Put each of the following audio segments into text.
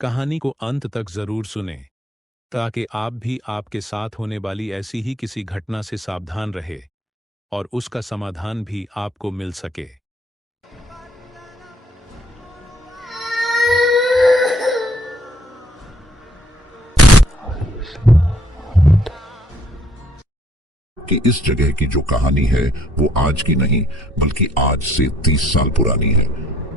कहानी को अंत तक जरूर सुनें ताकि आप भी आपके साथ होने वाली ऐसी ही किसी घटना से सावधान रहे और उसका समाधान भी आपको मिल सके। कि इस जगह की जो कहानी है वो आज की नहीं बल्कि आज से 30 साल पुरानी है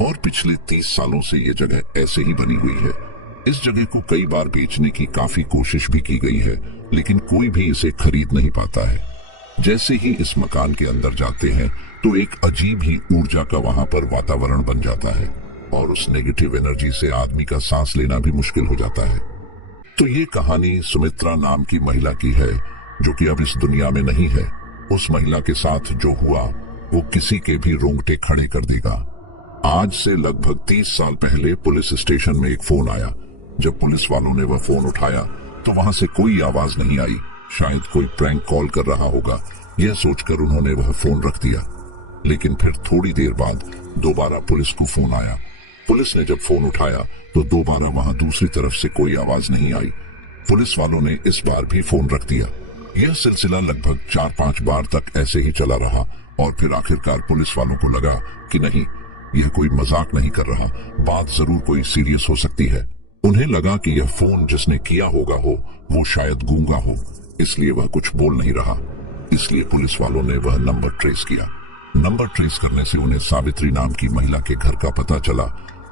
और पिछले 30 सालों से ये जगह ऐसे ही बनी हुई है। इस जगह को कई बार बेचने की काफी कोशिश भी की गई है, लेकिन कोई भी इसे खरीद नहीं पाता है। जैसे ही इस मकान के अंदर जाते हैं तो एक अजीब ही ऊर्जा का वहां पर वातावरण बन जाता है और उस नेगेटिव एनर्जी से आदमी का सांस लेना भी मुश्किल हो जाता है। तो ये कहानी सुमित्रा नाम की महिला की है जो कि अब इस दुनिया में नहीं है। उस महिला के साथ जो हुआ वो किसी के भी रोंगटे खड़े कर देगा। आज से लगभग 30 साल पहले पुलिस स्टेशन में एक फोन आया। जब पुलिस वालों ने वह फोन उठाया तो वहां से कोई आवाज नहीं आई। शायद कोई प्रैंक कॉल कर रहा होगा, यह सोचकर उन्होंने वह फोन रख दिया। लेकिन फिर थोड़ी देर बाद दोबारा पुलिस को फोन आया। पुलिस ने जब फोन उठाया तो दोबारा वहां दूसरी तरफ से कोई आवाज नहीं आई। पुलिस वालों ने इस बार भी फोन रख दिया। यह सिलसिला लगभग 4-5 बार तक ऐसे ही चला रहा और फिर आखिरकार पुलिस वालों को लगा कि नहीं, यह कोई मजाक नहीं कर रहा, बात जरूर कोई सीरियस हो सकती है। उन्हें लगा कि यह फोन जिसने किया होगा वो शायद गूंगा हो, इसलिए वह कुछ बोल नहीं रहा। इसलिए पुलिस वालों ने वह नंबर ट्रेस किया। नंबर ट्रेस करने से उन्हें सावित्री नाम की महिला के घर का पता चला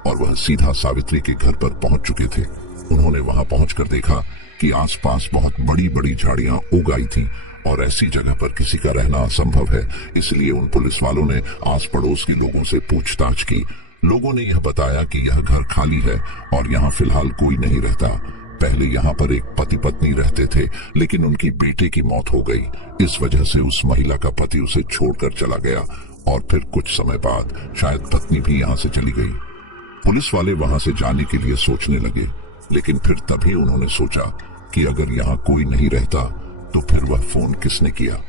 और वह सीधा सावित्री के घर पर पहुंच चुके थे। उन्होंने वहां पहुंचकर देखा कि आसपास बहुत बड़ी बड़ी झाड़ियां उग आई थी और ऐसी जगह पर किसी का रहना असंभव है। इसलिए उन पुलिस वालों ने आस पड़ोस के लोगों से पूछताछ की। लोगों ने यह बताया कि यह घर खाली है और यहाँ फिलहाल कोई नहीं रहता। पहले यहाँ पर एक पति पत्नी रहते थे, लेकिन उनकी बेटे की मौत हो गई। इस वजह से उस महिला का पति उसे छोड़कर चला गया और फिर कुछ समय बाद शायद पत्नी भी यहाँ से चली गई। पुलिस वाले वहां से जाने के लिए सोचने लगे, लेकिन फिर तभी उन्होंने सोचा कि अगर यहाँ कोई नहीं रहता तो फिर वह फोन किसने किया।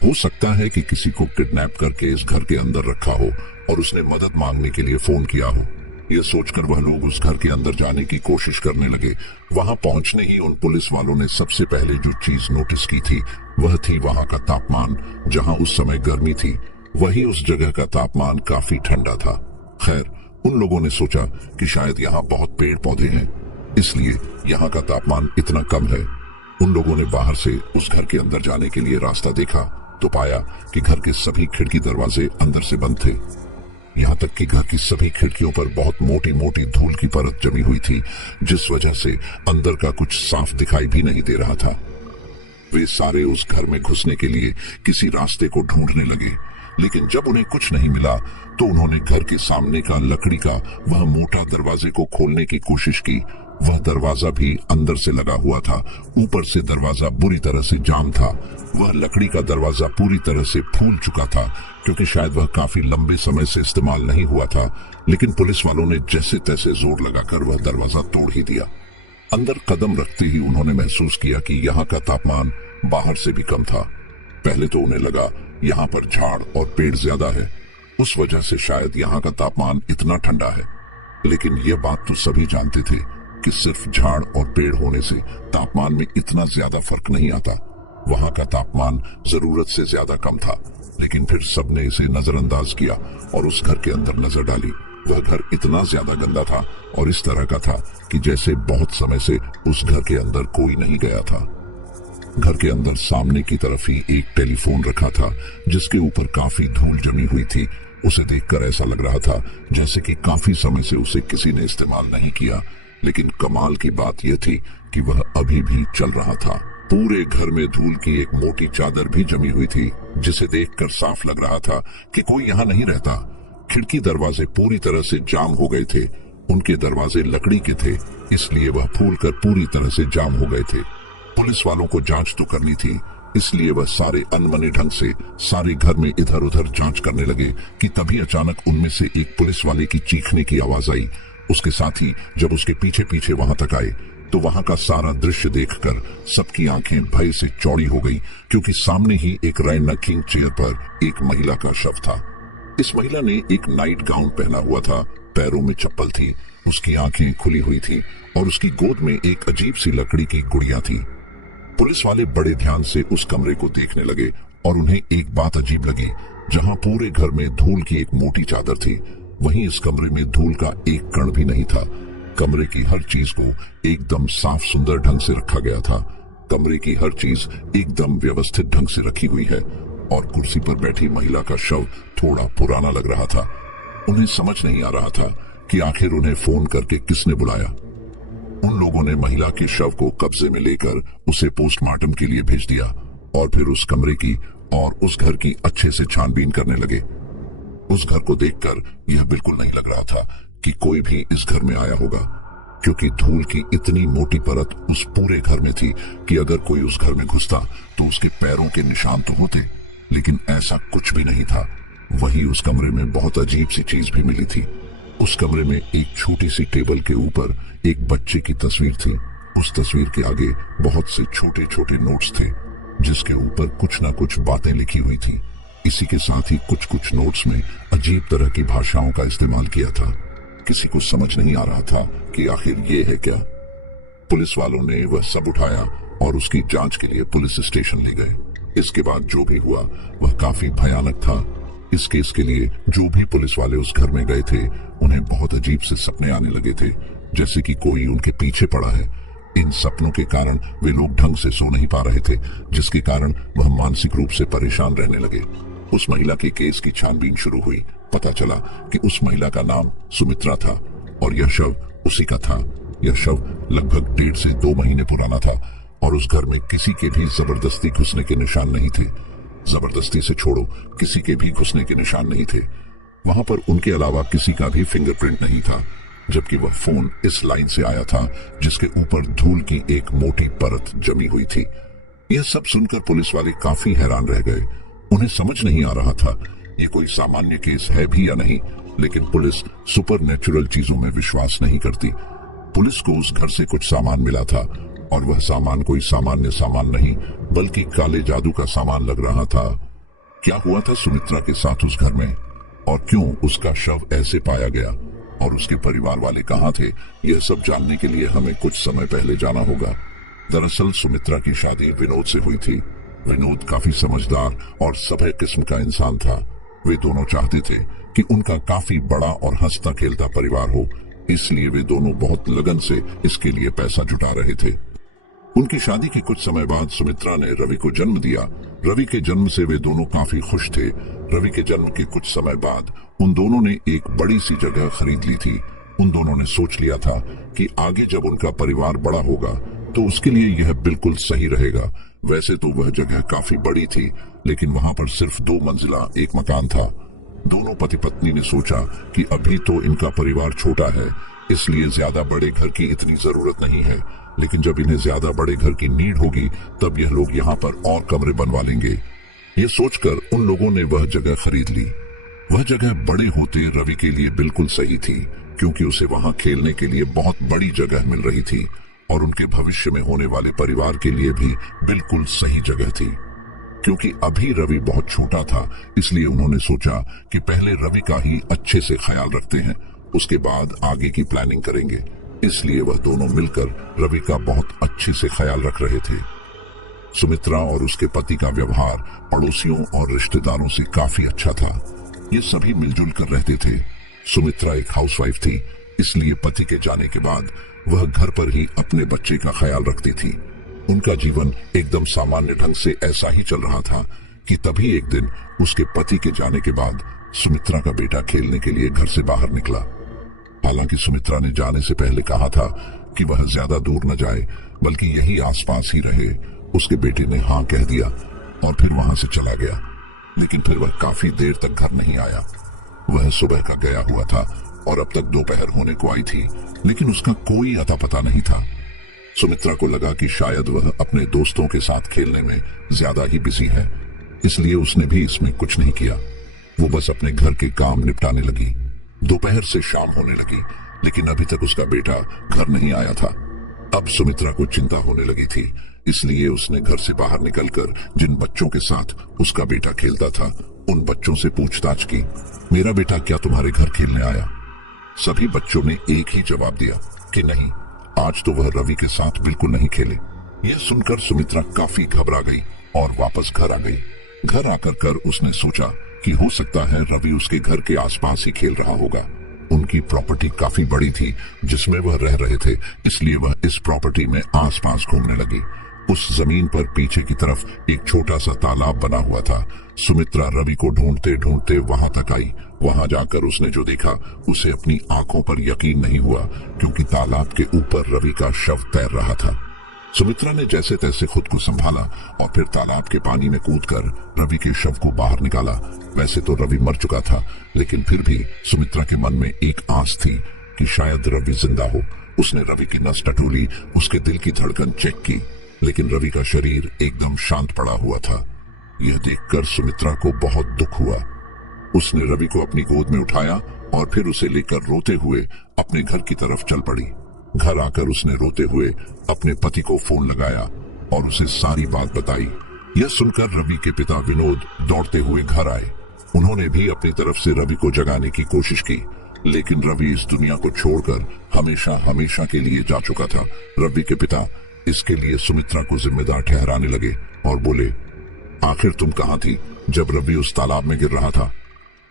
हो सकता है कि किसी को किडनैप करके इस घर के अंदर रखा हो और उसने मदद मांगने के लिए फोन किया हो। यह सोचकर वह लोग उस घर के अंदर जाने की कोशिश करने लगे। वहां पहुंचने ही उन पुलिस वालों ने सबसे पहले जो चीज नोटिस की थी वह थी वहां का तापमान। जहां उस समय गर्मी थी वहीं उस जगह का तापमान काफी ठंडा था। खैर, उन लोगों ने सोचा कि शायद यहाँ बहुत पेड़ पौधे हैं, इसलिए यहाँ का तापमान इतना कम है। उन लोगों ने बाहर से उस घर के अंदर जाने के लिए रास्ता देखा तो पाया कि घर के सभी खिड़की दरवाजे अंदर से बंद थे। यहाँ तक कि घर की सभी खिड़कियों पर बहुत मोटी मोटी धूल की परत जमी हुई थी, जिस वजह से अंदर का कुछ साफ दिखाई भी नहीं दे रहा था। वे सारे उस घर में घुसने के लिए किसी रास्ते को ढूंढने लगे, लेकिन जब उन्हें कुछ नहीं मिला तो उन्होंने घर के सामने का लकड़ी का वह मोटा दरवाजे को खोलने की कोशिश की। वह दरवाजा भी अंदर से लगा हुआ था, ऊपर से दरवाजा बुरी तरह से जाम था। वह लकड़ी का दरवाजा पूरी तरह से फूल चुका था क्योंकि शायद वह काफी लंबे समय से इस्तेमाल नहीं हुआ था। लेकिन पुलिस वालों ने जैसे तैसे जोर लगाकर वह दरवाजा तोड़ ही दिया। अंदर कदम रखते ही उन्होंने महसूस किया कि यहाँ का तापमान बाहर से भी कम था। पहले तो उन्हें लगा यहाँ पर झाड़ और पेड़ ज्यादा है, उस वजह से शायद यहाँ का तापमान इतना ठंडा है। लेकिन यह बात तो सभी जानते थे कि सिर्फ झाड़ और पेड़ होने से तापमान में इतना ज्यादा फर्क नहीं आता। वहां का तापमान जरूरत से ज्यादा कम था, लेकिन फिर सबने इसे नजरअंदाज किया और उस घर के अंदर नजर डाली। वह घर इतना ज्यादा गंदा था और इस तरह का था कि जैसे बहुत समय से उस घर के अंदर कोई नहीं गया था। घर के अंदर सामने की तरफ ही एक टेलीफोन रखा था जिसके ऊपर काफी धूल जमी हुई थी। उसे देखकर ऐसा लग रहा था जैसे कि काफी समय से उसे किसी ने इस्तेमाल नहीं किया। लेकिन कमाल की बात यह थी कि वह अभी भी चल रहा था। पूरे घर में धूल की एक मोटी चादर भी जमी हुई थी, जिसे देखकर साफ लग रहा था कि कोई यहाँ नहीं रहता। खिड़की दरवाजे पूरी तरह से जाम हो गए थे। उनके दरवाजे लकड़ी के थे, इसलिए वह फूलकर पूरी तरह से जाम हो गए थे। पुलिस वालों को जांच तो करनी थी, इसलिए वह सारे अनमने ढंग से सारे घर में इधर उधर जांच करने लगे कि तभी अचानक उनमें से एक पुलिस वाले की चीखने की आवाज आई। उसके साथ ही जब उसके पीछे पीछे वहां तक आए तो वहां का सारा दृश्य देखकर सबकी आंखें भय से चौड़ी हो गई, क्योंकि सामने ही एक रैन किंग चेयर पर एक महिला का शव था। इस महिला ने एक नाइट गाउन पहना हुआ था, पैरों में चप्पल थी उसकी आंखें खुली हुई थी और उसकी गोद में एक अजीब सी लकड़ी की गुड़िया थी। पुलिस वाले बड़े ध्यान से उस कमरे को देखने लगे और उन्हें एक बात अजीब लगी। जहां पूरे घर में धूल की एक मोटी चादर थी, वहीं इस कमरे में धूल का एक कण भी नहीं था। कमरे की हर चीज को एकदम साफ सुंदर ढंग से रखा गया था। कमरे की हर चीज एकदम व्यवस्थित ढंग से रखी हुई है और कुर्सी पर बैठी महिला का शव थोड़ा पुराना लग रहा था। उन्हें समझ नहीं आ रहा था कि आखिर उन्हें फोन करके किसने बुलाया। उन लोगों ने महिला के शव को कब्जे में लेकर उसे पोस्टमार्टम के लिए भेज दिया और फिर उस कमरे की और उस घर की अच्छे से छानबीन करने लगे। उस घर को देखकर यह बिल्कुल नहीं लग रहा था कि कोई भी इस घर में आया होगा, क्योंकि धूल की इतनी मोटी परत उस पूरे घर में थी कि अगर कोई उस घर में घुसता तो उसके पैरों के निशान तो होते, लेकिन ऐसा कुछ भी नहीं था। वहीं उस कमरे में बहुत अजीब सी चीज भी मिली थी। उस कमरे में एक छोटी सी टेबल के ऊपर एक बच्चे की तस्वीर थी। उस तस्वीर के आगे बहुत से छोटे छोटे नोट्स थे जिसके ऊपर कुछ ना कुछ बातें लिखी हुई थी। इसी के साथ ही कुछ कुछ नोट्स में अजीब तरह की भाषाओं का इस्तेमाल किया था। किसी को समझ नहीं आ रहा था कि आखिर ये है क्या। पुलिस वालों ने वह सब उठाया और उसकी जांच के लिए पुलिस स्टेशन ले गए। इसके बाद जो भी हुआ वह काफी भयानक था। इस केस के लिए जो भी पुलिस वाले उस घर में गए थे, उन्हें बहुत अजीब से सपने आने लगे थे, जैसे कि कोई उनके पीछे पड़ा है। इन सपनों के कारण वे लोग ढंग से सो नहीं पा रहे थे, जिसके कारण वह मानसिक रूप से परेशान रहने लगे। उस महिला के केस की छानबीन शुरू हुई। पता चला कि उस महिला का नाम सुमित्रा था और यह शव उसी का था। यह शव लगभग 1.5 से 2 महीने पुराना था और उस घर में किसी के भी जबरदस्ती घुसने के निशान नहीं थे। जबरदस्ती से छोड़ो, किसी के भी घुसने के निशान नहीं थे। वहां पर उनके अलावा किसी का भी फिंगरप्रिंट नहीं था, जबकि वह फोन इस लाइन से आया था जिसके ऊपर धूल की एक मोटी परत जमी हुई थी। यह सब सुनकर पुलिस वाले काफी हैरान रह गए। उन्हें समझ नहीं आ रहा था ये कोई सामान्य केस है भी या नहीं, लेकिन पुलिस सुपरनैचुरल चीजों में विश्वास नहीं करती। पुलिस को उस घर से कुछ सामान मिला था और वह सामान कोई सामान्य सामान नहीं बल्कि काले जादू का सामान लग रहा था। क्या हुआ था सुमित्रा के साथ उस घर में और क्यों उसका शव ऐसे पाया गया और उसके परिवार वाले कहाँ थे, यह सब जानने के लिए हमें कुछ समय पहले जाना होगा। दरअसल सुमित्रा की शादी विनोद से हुई थी। विनोद काफी समझदार और सभ्य किस्म का इंसान था। वे दोनों चाहते थे कि उनका काफी बड़ा और हंसता खेलता परिवार हो, इसलिए वे दोनों बहुत लगन से इसके लिए पैसा जुटा रहे थे। उनकी शादी के कुछ समय बाद सुमित्रा ने रवि को जन्म दिया। रवि के जन्म से वे दोनों काफी खुश थे। रवि के जन्म के कुछ समय बाद उन दोनों ने एक बड़ी सी जगह खरीद ली थी। उन दोनों ने सोच लिया था कि आगे जब उनका परिवार बड़ा होगा तो उसके लिए यह बिल्कुल सही रहेगा। वैसे तो वह जगह काफी बड़ी थी, लेकिन वहां पर सिर्फ 2 मंजिला एक मकान था। दोनों पति पत्नी ने सोचा कि अभी तो इनका परिवार छोटा है, इसलिए ज्यादा बड़े घर की इतनी जरूरत नहीं है, लेकिन जब इन्हें ज्यादा बड़े घर की नीड होगी तब यह लोग यहाँ पर और कमरे बनवा लेंगे। ये सोचकर उन लोगों ने वह जगह खरीद ली। वह जगह बड़े होते रवि के लिए बिल्कुल सही थी, क्योंकि उसे वहां खेलने के लिए बहुत बड़ी जगह मिल रही थी और उनके भविष्य में होने वाले परिवार के लिए भी बिल्कुल सही जगह थी। क्योंकि अभी रवि बहुत छोटा था, इसलिए उन्होंने सोचा कि पहले रवि का ही अच्छे से ख्याल रखते हैं, उसके बाद आगे की प्लानिंग करेंगे। इसलिए वह दोनों मिलकर रवि का बहुत अच्छे से ख्याल रख रहे थे। सुमित्रा और उसके पति का व्यवहार पड़ोसियों और रिश्तेदारों से काफी अच्छा था। ये सभी मिलजुल कर रहते थे। सुमित्रा एक हाउसवाइफ थी, इसलिए पति के जाने के बाद वह घर पर ही अपने बच्चे का ख्याल रखती थी। उनका जीवन एकदम सामान्य ढंग से ऐसा ही चल रहा था कि तभी एक दिन उसके पति के जाने के बाद सुमित्रा का बेटा खेलने के लिए घर से बाहर निकला। हालांकि सुमित्रा ने जाने से पहले कहा था कि वह ज्यादा दूर न जाए, बल्कि यही आसपास ही रहे। उसके बेटे ने हाँ कह दिया और फिर वहां से चला गया, लेकिन फिर वह काफी देर तक घर नहीं आया। वह सुबह का गया हुआ था और अब तक दोपहर होने को आई थी, लेकिन उसका कोई अता पता नहीं था। सुमित्रा को लगा कि शायद वह अपने दोस्तों के साथ खेलने में ज्यादा ही बिजी है, इसलिए उसने भी इसमें कुछ नहीं किया। वो बस अपने घर के काम निपटाने लगी। दोपहर से शाम होने लगी, लेकिन अभी तक उसका बेटा घर नहीं आया था। अब सुमित्रा को चिंता होने लगी थी, इसलिए उसने घर से बाहर निकलकर जिन बच्चों के साथ उसका बेटा खेलता था उन बच्चों से पूछताछ की, मेरा बेटा क्या तुम्हारे घर खेलने आया? सभी बच्चों ने एक ही जवाब दिया कि नहीं, आज तो वह रवि के साथ बिल्कुल नहीं खेले। यह सुनकर सुमित्रा काफी घबरा गई और वापस घर आ गई। घर आकर कर उसने सोचा कि हो सकता है रवि उसके घर के आसपास ही खेल रहा होगा। उनकी प्रॉपर्टी काफी बड़ी थी जिसमें वह रह रहे थे, इसलिए वह इस प्रॉपर्टी में आसपास घूमने लगी। उस जमीन पर पीछे की तरफ एक छोटा सा तालाब बना हुआ था। सुमित्रा रवि को ढूंढते ढूंढते वहां तक आई। वहां जाकर उसने जो देखा उसे अपनी आंखों पर यकीन नहीं हुआ, क्योंकि तालाब के ऊपर रवि का शव तैर रहा था। सुमित्रा ने जैसे तैसे खुद को संभाला और फिर तालाब के पानी में कूदकर रवि के शव को बाहर निकाला। वैसे तो रवि मर चुका था, लेकिन फिर भी सुमित्रा के मन में एक आस थी कि शायद रवि जिंदा हो। उसने रवि की नस टटोली, उसके दिल की धड़कन चेक की, लेकिन रवि का शरीर एकदम शांत पड़ा हुआ था। यह देखकर सुमित्रा को बहुत दुख हुआ। उसने रवि को अपनी गोद में उठाया और फिर उसे लेकर रोते हुए अपने घर की तरफ चल पड़ी। घर आकर उसने रोते हुए अपने पति को फोन लगाया और उसे सारी बात बताई। यह सुनकर रवि के पिता विनोद दौड़ते हुए घर आए। उन्होंने भी अपनी तरफ से रवि को जगाने की कोशिश की, लेकिन रवि इस दुनिया को छोड़कर हमेशा हमेशा के लिए जा चुका था। रवि के पिता इसके लिए सुमित्रा को जिम्मेदार ठहराने लगे और बोले, आखिर तुम कहां थी जब रवि उस तालाब में गिर रहा था?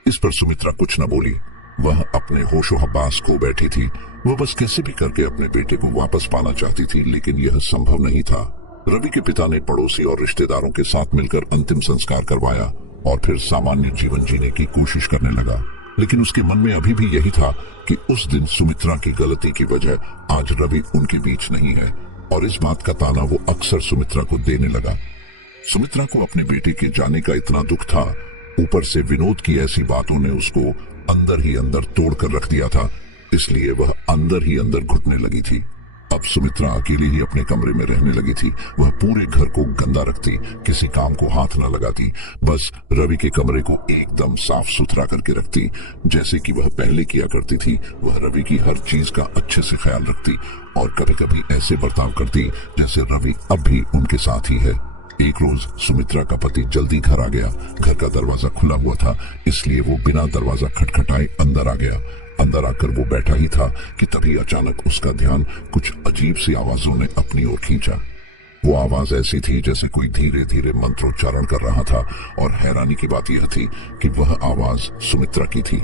इस पर सुमित्रा कुछ न बोली। वह अपने होशो हवास खो बैठी थी। वह बस कैसे भी करके अपने बेटे को वापस पाना चाहती थी, लेकिन यह संभव नहीं था। रवि के पिता ने पड़ोसी और रिश्तेदारों के साथ मिलकर अंतिम संस्कार करवाया और फिर सामान्य जीवन जीने की कोशिश करने लगा। लेकिन उसके मन में अभी भी यही था कि उस दिन सुमित्रा की गलती की वजह आज रवि उनके बीच नहीं है, और इस बात का ताना वो अक्सर सुमित्रा को देने लगा। सुमित्रा को अपने बेटे के जाने का इतना दुख था, ऊपर से विनोद की ऐसी बातों ने उसको अंदर ही अंदर तोड़कर रख दिया था, इसलिए वह अंदर ही अंदर घुटने लगी थी। अब सुमित्रा अकेली ही अपने कमरे में रहने लगी थी। वह पूरे घर को गंदा रखती, किसी काम को हाथ न लगाती, बस रवि के कमरे को एकदम साफ सुथरा करके रखती, जैसे कि वह पहले किया करती थी। वह रवि की हर चीज का अच्छे से ख्याल रखती और कभी कभी ऐसे बर्ताव करती जैसे रवि अब भी उनके साथ ही है। एक रोज सुमित्रा का पति जल्दी घर आ गया। घर का दरवाजा खुला हुआ था, इसलिए वो बिना दरवाजा खटखटाए अंदर आ गया। अंदर आकर वो बैठा ही था कि तभी अचानक उसका ध्यान कुछ अजीब सी आवाजों ने अपनी ओर खींचा। वो आवाज ऐसी थी जैसे कोई धीरे धीरे मंत्रोच्चारण कर रहा था, और हैरानी की बात यह थी कि वह आवाज सुमित्रा की थी।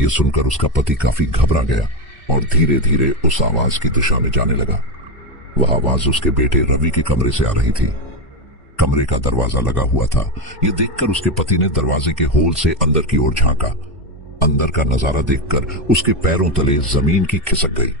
यह सुनकर उसका पति काफी घबरा गया और धीरे धीरे उस आवाज की दिशा में जाने लगा। वह आवाज उसके बेटे रवि के कमरे से आ रही थी। कमरे का दरवाजा लगा हुआ था। यह देखकर उसके पति ने दरवाजे के होल से अंदर की ओर झांका। अंदर का नजारा देखकर उसके पैरों तले जमीन की खिसक गई।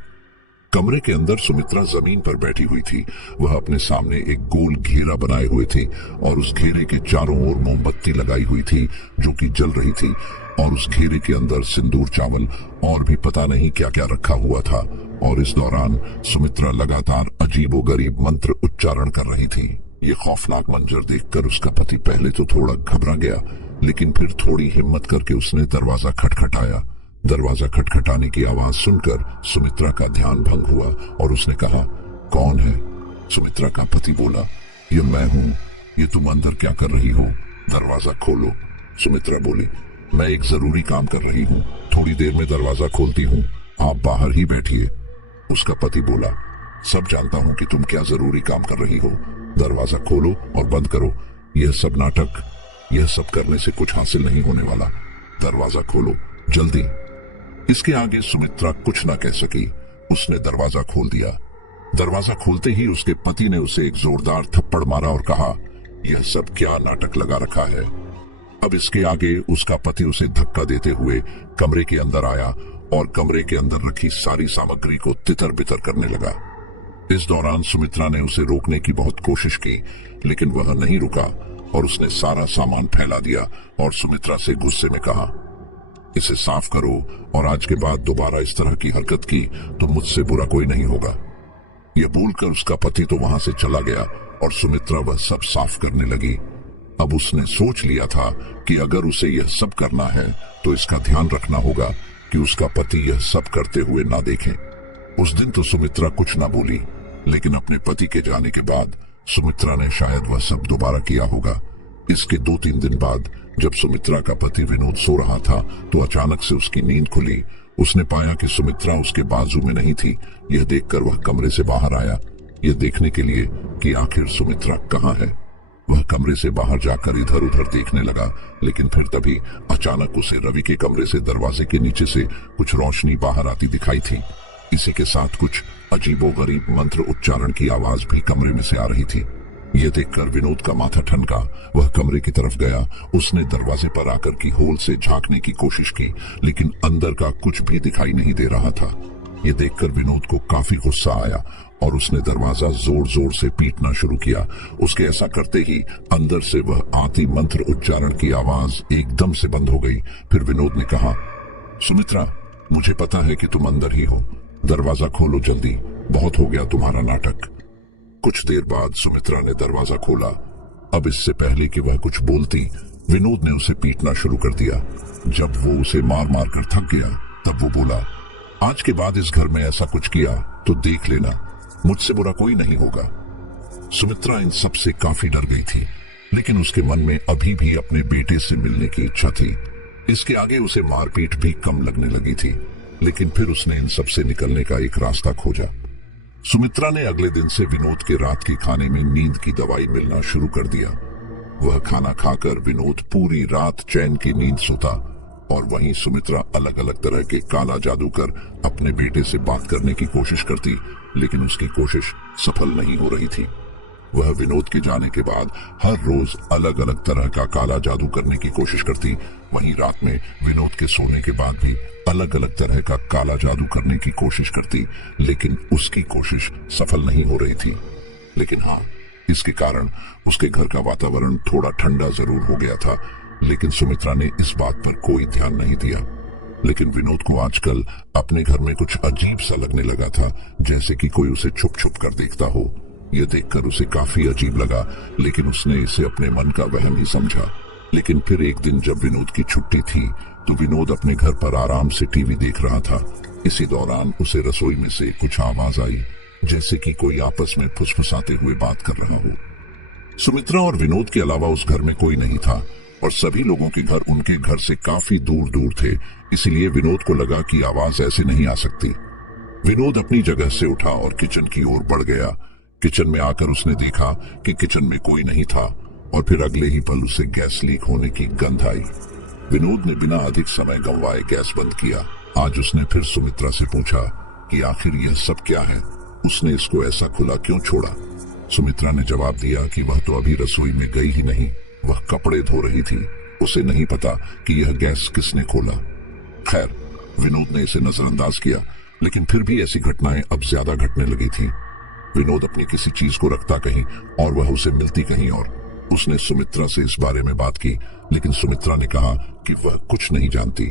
कमरे के अंदर सुमित्रा जमीन पर बैठी हुई थी। वह अपने सामने एक गोल घेरा बनाए हुए थी और उस घेरे के चारों ओर मोमबत्ती लगाई हुई थी जो कि जल रही थी, और उस घेरे के अंदर सिंदूर, चावल और भी पता नहीं क्या क्या रखा हुआ था। और इस दौरान सुमित्रा लगातार अजीबोगरीब मंत्र उच्चारण कर रही थी। ये खौफनाक मंजर देखकर उसका पति पहले तो थोड़ा घबरा गया, लेकिन फिर थोड़ी हिम्मत करके उसने दरवाजा खटखटाया। दरवाजा खटखटाने की आवाज सुनकर सुमित्रा का ध्यान भंग हुआ और उसने कहा, कौन है? सुमित्रा का पति बोला, ये मैं हूँ। ये तुम अंदर क्या कर रही हो? दरवाजा खोलो। सुमित्रा बोली, मैं एक जरूरी काम कर रही हूँ, थोड़ी देर में दरवाजा खोलती हूँ, आप बाहर ही बैठिए। उसका पति बोला, सब जानता हूँ कि तुम क्या जरूरी काम कर रही हो, दरवाजा खोलो और बंद करो। यह सब नाटक, यह सब करने से कुछ हासिल नहीं होने वाला। दरवाजा खोलो जल्दी। इसके आगे सुमित्रा कुछ न कह सकी। उसने दरवाजा खोल दिया। दरवाजा खोलते ही उसके पति ने उसे एक जोरदार थप्पड़ मारा और कहा, यह सब क्या नाटक लगा रखा है? अब इसके आगे उसका पति उसे धक्का देते हुए कमरे के अंदर आया और कमरे के अंदर रखी सारी सामग्री को तितर बितर करने लगा। इस दौरान सुमित्रा ने उसे रोकने की बहुत कोशिश की, लेकिन वह नहीं रुका और उसने सारा सामान फैला दिया और सुमित्रा से गुस्से में कहा, इसे साफ करो और आज के बाद दोबारा इस तरह की हरकत की तो मुझसे बुरा कोई नहीं होगा। यह बोलकर उसका पति तो वहां से चला गया और सुमित्रा वह सब साफ करने लगी। अब उसने सोच लिया था कि अगर उसे यह सब करना है तो इसका ध्यान रखना होगा कि उसका पति यह सब करते हुए ना देखे। उस दिन तो सुमित्रा कुछ ना बोली, लेकिन अपने पति के जाने के बाद सुमित्रा ने शायद वह सब दोबारा किया होगा। इसके 2-3 दिन बाद जब सुमित्रा का पति विनोद सो रहा था तो अचानक से उसकी नींद खुली उसने पाया कि सुमित्रा उसके बाजू में नहीं थी। यह देखकर वह कमरे से बाहर आया, यह देखने के लिए कि आखिर सुमित्रा कहाँ है। वह कमरे से बाहर जाकर इधर उधर देखने लगा, लेकिन फिर तभी अचानक उसे रवि के कमरे से दरवाजे के नीचे से कुछ रोशनी बाहर आती दिखाई थी। इसी के साथ कुछ अजीबोगरीब मंत्र उच्चारण की आवाज भी कमरे में से आ रही थी। यह देखकर विनोद का माथा ठनका। वह कमरे की तरफ गया। उसने दरवाजे पर आकर की होल से झांकने की कोशिश की, लेकिन अंदर का कुछ भी दिखाई नहीं दे रहा था। यह देखकर विनोद को काफी गुस्सा आया और उसने दरवाजा जोर जोर से पीटना शुरू किया। उसके ऐसा करते ही अंदर से वह आती मंत्र उच्चारण की आवाज एकदम से बंद हो गई। फिर विनोद ने कहा, सुमित्रा, मुझे पता है कि तुम अंदर ही हो, दरवाजा खोलो जल्दी, बहुत हो गया तुम्हारा नाटक। कुछ देर बाद सुमित्रा ने दरवाजा खोला। अब इससे पहले कि वह कुछ बोलती, विनोद ने उसे पीटना शुरू कर दिया। जब वो उसे मार मार कर थक गया, तब वो बोला, आज के बाद इस घर में ऐसा कुछ किया तो देख लेना, मुझसे बुरा कोई नहीं होगा। सुमित्रा इन सब से काफी डर गई थी, लेकिन उसके मन में अभी भी अपने बेटे से मिलने की इच्छा थी। इसके आगे उसे मारपीट भी कम लगने लगी थी, लेकिन फिर उसने इन सब से निकलने का एक रास्ता खोजा। सुमित्रा ने अगले दिन से विनोद के रात के खाने में नींद की दवाई मिलना शुरू कर दिया। वह खाना खाकर विनोद पूरी रात चैन की नींद सोता, और वहीं सुमित्रा अलग अलग तरह के काला जादू कर अपने बेटे से बात करने की कोशिश करती, लेकिन उसकी कोशिश सफल नहीं हो रही थी। वह विनोद के जाने के बाद हर रोज अलग अलग तरह का काला जादू करने की कोशिश करती। वहीं रात में विनोद के सोने के बाद भी अलग अलग तरह का काला जादू करने की कोशिश करती, लेकिन उसकी कोशिश सफल नहीं हो रही थी। लेकिन हाँ, इसके कारण उसके घर का वातावरण थोड़ा ठंडा जरूर हो गया था, लेकिन सुमित्रा ने इस बात पर कोई ध्यान नहीं दिया। लेकिन विनोद को आजकल अपने घर में कुछ अजीब सा लगने लगा था, जैसे कि कोई उसे छुप छुप कर देखता हो। यह देखकर उसे काफी अजीब लगा, लेकिन उसने इसे अपने मन का वहम ही समझा। लेकिन फिर एक दिन जब विनोद की छुट्टी थी, तो विनोद अपने घर पर आराम से टीवी देख रहा था। इसी दौरान उसे रसोई में से कुछ आवाज आई, जैसे कि कोई आपस में फुसफुसाते हुए बात कर रहा हो। सुमित्रा और विनोद के अलावा उस घर में कोई नहीं था, और सभी लोगों के घर उनके घर से काफी दूर दूर थे। इसलिए विनोद को लगा कि आवाज ऐसे नहीं आ सकती। विनोद अपनी जगह से उठा और किचन की ओर बढ़ गया। किचन में आकर उसने देखा कि किचन में कोई नहीं था, और फिर अगले ही पल उसे गैस लीक होने की गंध आई। विनोद ने बिना अधिक समय गंवाए गैस बंद किया। आज उसने फिर सुमित्रा से पूछा कि आखिर यह सब क्या है, उसने इसको ऐसा खुला क्यों छोड़ा। सुमित्रा ने जवाब दिया कि वह तो अभी रसोई में गई ही नहीं, वह कपड़े धो रही थी। उसे नहीं पता कि यह गैस किसने खोला। खैर, विनोद ने इसे नजरअंदाज किया, लेकिन फिर भी ऐसी घटनाएं अब ज्यादा घटने लगी थी। विनोद अपनी किसी चीज को रखता कहीं और वह उसे मिलती कहीं और। उसने सुमित्रा से इस बारे में बात की, लेकिन सुमित्रा ने कहा कि वह कुछ नहीं जानती।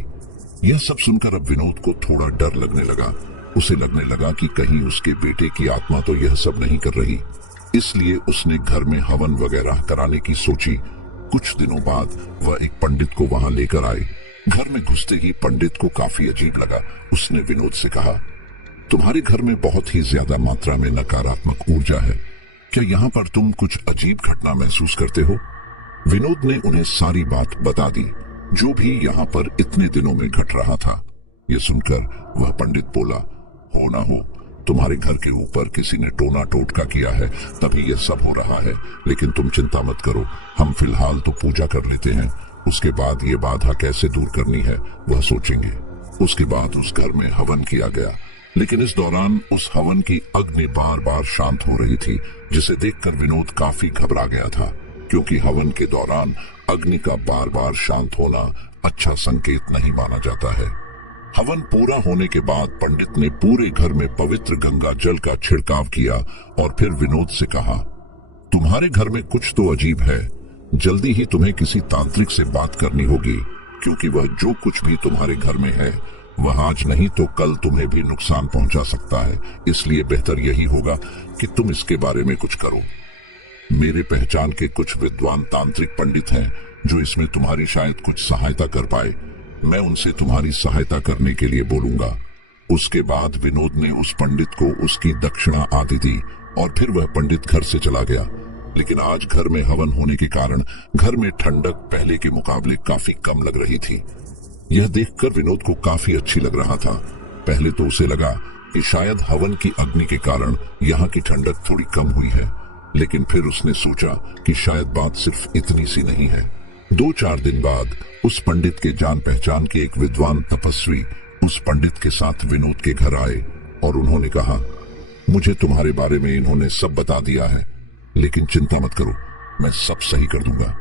यह सब सुनकर अब विनोद को थोड़ा डर लगने लगा। उसे लगने लगा कि कहीं उसके बेटे की आत्मा तो यह सब नहीं कर रही। इसलिए उसने घर में हवन वगैरह कराने की सोची। कुछ दिनों बाद वह एक पंडित को वहां लेकर आए। घर में घुसते ही पंडित को काफी अजीब लगा। उसने विनोद से कहा, तुम्हारे घर में बहुत ही ज्यादा मात्रा में नकारात्मक ऊर्जा है, क्या यहाँ पर तुम कुछ अजीब घटना महसूस करते हो? विनोद ने उन्हें सारी बात बता दी, जो भी यहाँ पर इतने दिनों में घट रहा था। यह सुनकर वह पंडित बोला, हो ना हो, तुम्हारे घर के ऊपर किसी ने टोना टोटका किया है, तभी यह सब हो रहा है। लेकिन तुम चिंता मत करो, हम फिलहाल तो पूजा कर लेते हैं, उसके बाद ये बाधा कैसे दूर करनी है वह सोचेंगे। उसके बाद उस घर में हवन किया गया, लेकिन इस दौरान उस हवन की अग्नि बार बार शांत हो रही थी, जिसे देखकर विनोद काफी घबरा गया था, क्योंकि हवन के दौरान अग्नि का बार बार शांत होना अच्छा संकेत नहीं माना जाता है। हवन पूरा होने के बाद पंडित ने पूरे घर में पवित्र गंगा जल का छिड़काव किया और फिर विनोद से कहा, तुम्हारे घर में कुछ तो अजीब है, जल्दी ही तुम्हें किसी तांत्रिक से बात करनी होगी, क्योंकि वह जो कुछ भी तुम्हारे घर में है वह आज नहीं तो कल तुम्हें भी नुकसान पहुंचा सकता है। इसलिए बेहतर यही होगा कि तुम इसके बारे में कुछ करो। मेरे पहचान के कुछ विद्वान तांत्रिक पंडित हैं जो इसमें तुम्हारी शायद कुछ सहायता कर पाए। मैं उनसे तुम्हारी सहायता करने के लिए बोलूंगा। उसके बाद विनोद ने उस पंडित को उसकी दक्षिणा आदि दी और फिर वह पंडित घर से चला गया। लेकिन आज घर में हवन होने के कारण घर में ठंडक पहले के मुकाबले काफी कम लग रही थी। यह देखकर विनोद को काफी अच्छी लग रहा था। पहले तो उसे लगा कि शायद हवन की अग्नि के कारण यहाँ की ठंडक थोड़ी कम हुई है, लेकिन फिर उसने सोचा कि शायद बात सिर्फ इतनी सी नहीं है। 2-4 दिन बाद उस पंडित के जान पहचान के एक विद्वान तपस्वी उस पंडित के साथ विनोद के घर आए और उन्होंने कहा, मुझे तुम्हारे बारे में इन्होंने सब बता दिया है, लेकिन चिंता मत करो, मैं सब सही कर दूंगा।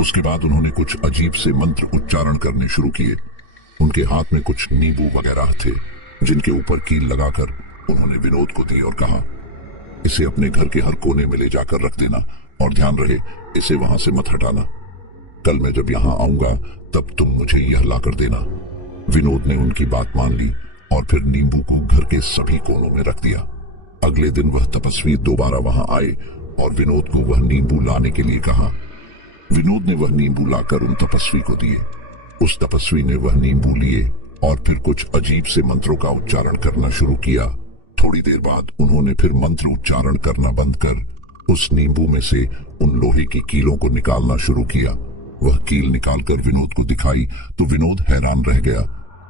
उसके बाद उन्होंने कुछ अजीब से मंत्र उच्चारण करने शुरू किए। उनके हाथ में कुछ नींबू वगैरह थे, जिनके ऊपर कील लगाकर उन्होंने विनोद को दी और कहा, इसे अपने घर के हर कोने में ले जाकर रख देना और ध्यान रहे इसे वहां से मत हटाना। कल मैं जब यहाँ आऊंगा तब तुम मुझे यह लाकर देना। विनोद ने उनकी बात मान ली और फिर नींबू को घर के सभी कोनों में रख दिया। अगले दिन वह तपस्वी दोबारा वहां आए और विनोद को वह नींबू लाने के लिए कहा। विनोद ने वह नींबू लाकर उन तपस्वी को दिए। उस तपस्वी ने वह नींबू लिए और फिर कुछ अजीब से मंत्रों का उच्चारण करना शुरू किया। थोड़ी देर बाद उन्होंने फिर मंत्र उच्चारण करना बंद कर उस नींबू में से उन लोहे की कीलों को निकालना शुरू किया। वह कील निकालकर विनोद को दिखाई तो विनोद हैरान रह गया,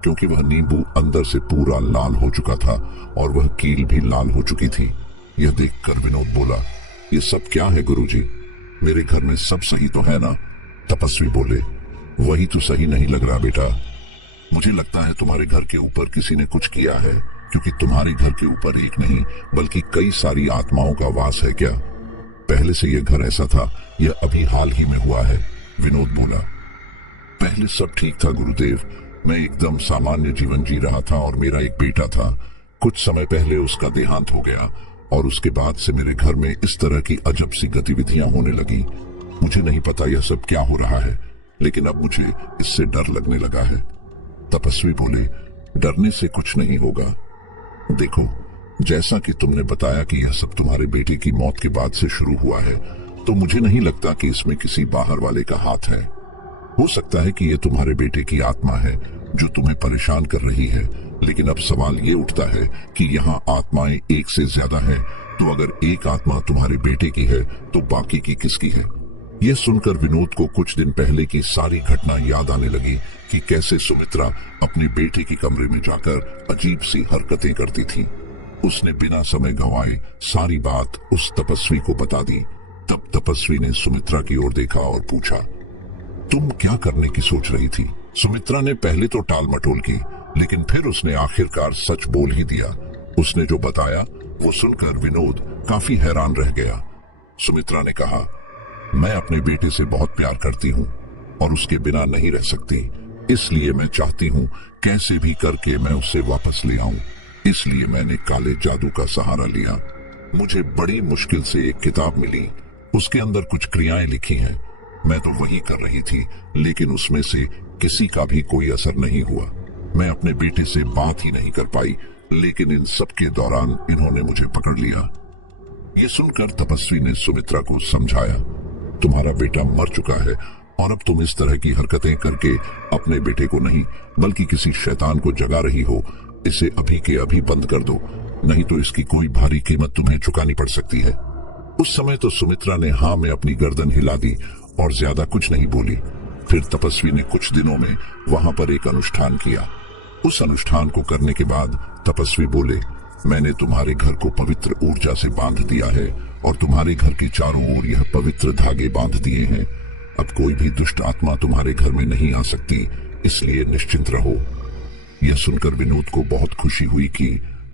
क्योंकि वह नींबू अंदर से पूरा लाल हो चुका था और वह कील भी लाल हो चुकी थी। यह देखकर विनोद बोला, ये सब क्या है गुरुजी? मेरे घर में सब सही तो है ना? तपस्वी बोले, वही तो सही नहीं लग रहा बेटा। मुझे लगता है तुम्हारे घर के ऊपर किसी ने कुछ किया है, क्योंकि तुम्हारे घर के ऊपर एक नहीं बल्कि कई सारी आत्माओं का वास है क्या? पहले से यह घर ऐसा था, यह अभी हाल ही में हुआ है? विनोद बोला, पहले सब ठीक था गुरुदेव, मैं एकदम सामान्य जीवन जी रहा था और मेरा एक बेटा था। कुछ समय पहले उसका देहांत हो गया और उसके बाद से मेरे घर में इस तरह की अजब सी गतिविधियां होने लगी। मुझे नहीं पता यह सब क्या हो रहा है, लेकिन अब मुझे इससे डर लगने लगा है। तपस्वी बोले, डरने से कुछ नहीं होगा। देखो, जैसा कि तुमने बताया कि यह सब तुम्हारे बेटे की मौत के बाद से शुरू हुआ है, तो मुझे नहीं लगता कि इसमें किसी बाहर वाले का हाथ है। हो सकता है कि यह तुम्हारे बेटे की आत्मा है जो तुम्हें परेशान कर रही है, लेकिन अब सवाल ये उठता है कि यहाँ आत्माएं एक से ज्यादा हैं, तो अगर एक आत्मा तुम्हारे बेटे की है तो बाकी की किसकी है? यह सुनकर विनोद को कुछ दिन पहले की सारी घटना याद आने लगी कि कैसे सुमित्रा अपने बेटे के कमरे में जाकर अजीब सी हरकतें करती थी। उसने बिना समय गंवाए सारी बात उस तपस्वी को बता दी। तब तपस्वी ने सुमित्रा की ओर देखा और पूछा, तुम क्या करने की सोच रही थी? सुमित्रा ने पहले तो टाल मटोल की, लेकिन फिर उसने आखिरकार सच बोल ही दिया। उसने जो बताया वो सुनकर विनोद काफी हैरान रह गया। सुमित्रा ने कहा, मैं अपने बेटे से बहुत प्यार करती हूँ और उसके बिना नहीं रह सकती, इसलिए मैं चाहती हूँ कैसे भी करके मैं उसे वापस ले आऊं। इसलिए मैंने काले जादू का सहारा लिया। मुझे बड़ी मुश्किल से एक किताब मिली, उसके अंदर कुछ क्रियाएं लिखी हैं। मैं तो वही कर रही थी, लेकिन उसमें से किसी का भी कोई असर नहीं हुआ। मैं अपने बेटे से बात ही नहीं कर पाई, लेकिन इन सब के दौरान इन्होंने मुझे पकड़ लिया। ये सुनकर तपस्वी ने सुमित्रा को समझाया, तुम्हारा बेटा मर चुका है और अब तुम इस तरह की हरकतें करके अपने बेटे को नहीं बल्कि किसी शैतान को जगा रही हो। इसे अभी के अभी बंद कर दो, नहीं तो इसकी कोई भारी कीमत तुम्हें चुकानी पड़ सकती है। उस समय तो सुमित्रा ने हाँ में अपनी गर्दन हिला दी और ज्यादा कुछ नहीं बोली। फिर तपस्वी ने कुछ दिनों में वहां पर एक अनुष्ठान किया। उस अनुष्ठान को करने के बाद तपस्वी बोले, मैंने तुम्हारे घर को पवित्र ऊर्जा से बांध दिया है और तुम्हारे घर के चारों ओर यह पवित्र धागे बांध दिए हैं। अब कोई भी दुष्ट आत्मा तुम्हारे घर में नहीं आ सकती, इसलिए निश्चिंत रहो। यह सुनकर विनोद को बहुत खुशी हुई कि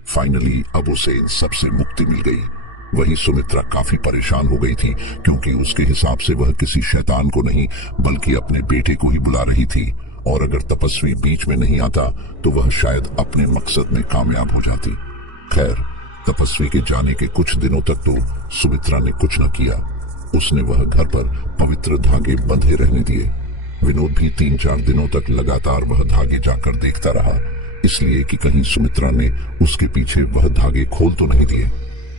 फाइनली अब उसे इन सब से मुक्ति मिल गई। वही सुमित्रा काफी परेशान हो गई थी, क्योंकि उसके हिसाब से वह किसी शैतान को नहीं बल्कि अपने बेटे को ही बुला रही थी, और अगर तपस्वी बीच में नहीं आता तो वह शायद अपने मकसद में कामयाब हो जाती। खैर, तपस्वी के जाने के कुछ दिनों तक तो सुमित्रा ने कुछ न किया। उसने वह घर पर पवित्र धागे बंधे रहने दिए। विनोद भी 3-4 दिनों तक लगातार वह धागे जाकर देखता रहा, इसलिए कि कहीं सुमित्रा ने उसके पीछे वह धागे खोल तो नहीं दिए।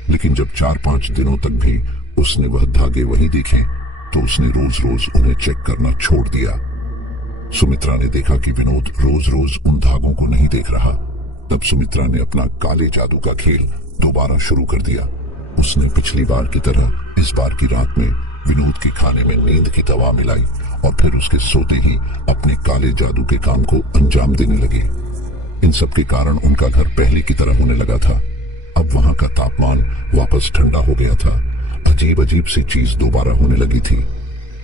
लेकिन जब 4-5 दिनों तक भी उसने वह धागे वहीं देखे तो उसने रोज रोज उन्हें चेक करना छोड़ दिया। सुमित्रा ने देखा कि विनोद रोज रोज उन धागों को नहीं देख रहा। तब सुमित्रा ने अपना काले जादू का खेल दोबारा शुरू कर दिया। उसने पिछली बार की तरह इस बार की रात में विनोद के खाने में नींद की दवा मिलाई और फिर उसके सोते ही अपने काले जादू के काम को अंजाम देने लगे। इन सब के कारण उनका घर पहले की तरह होने लगा था। अब वहां का तापमान वापस ठंडा हो गया था। अजीब अजीब सी चीज दोबारा होने लगी थी।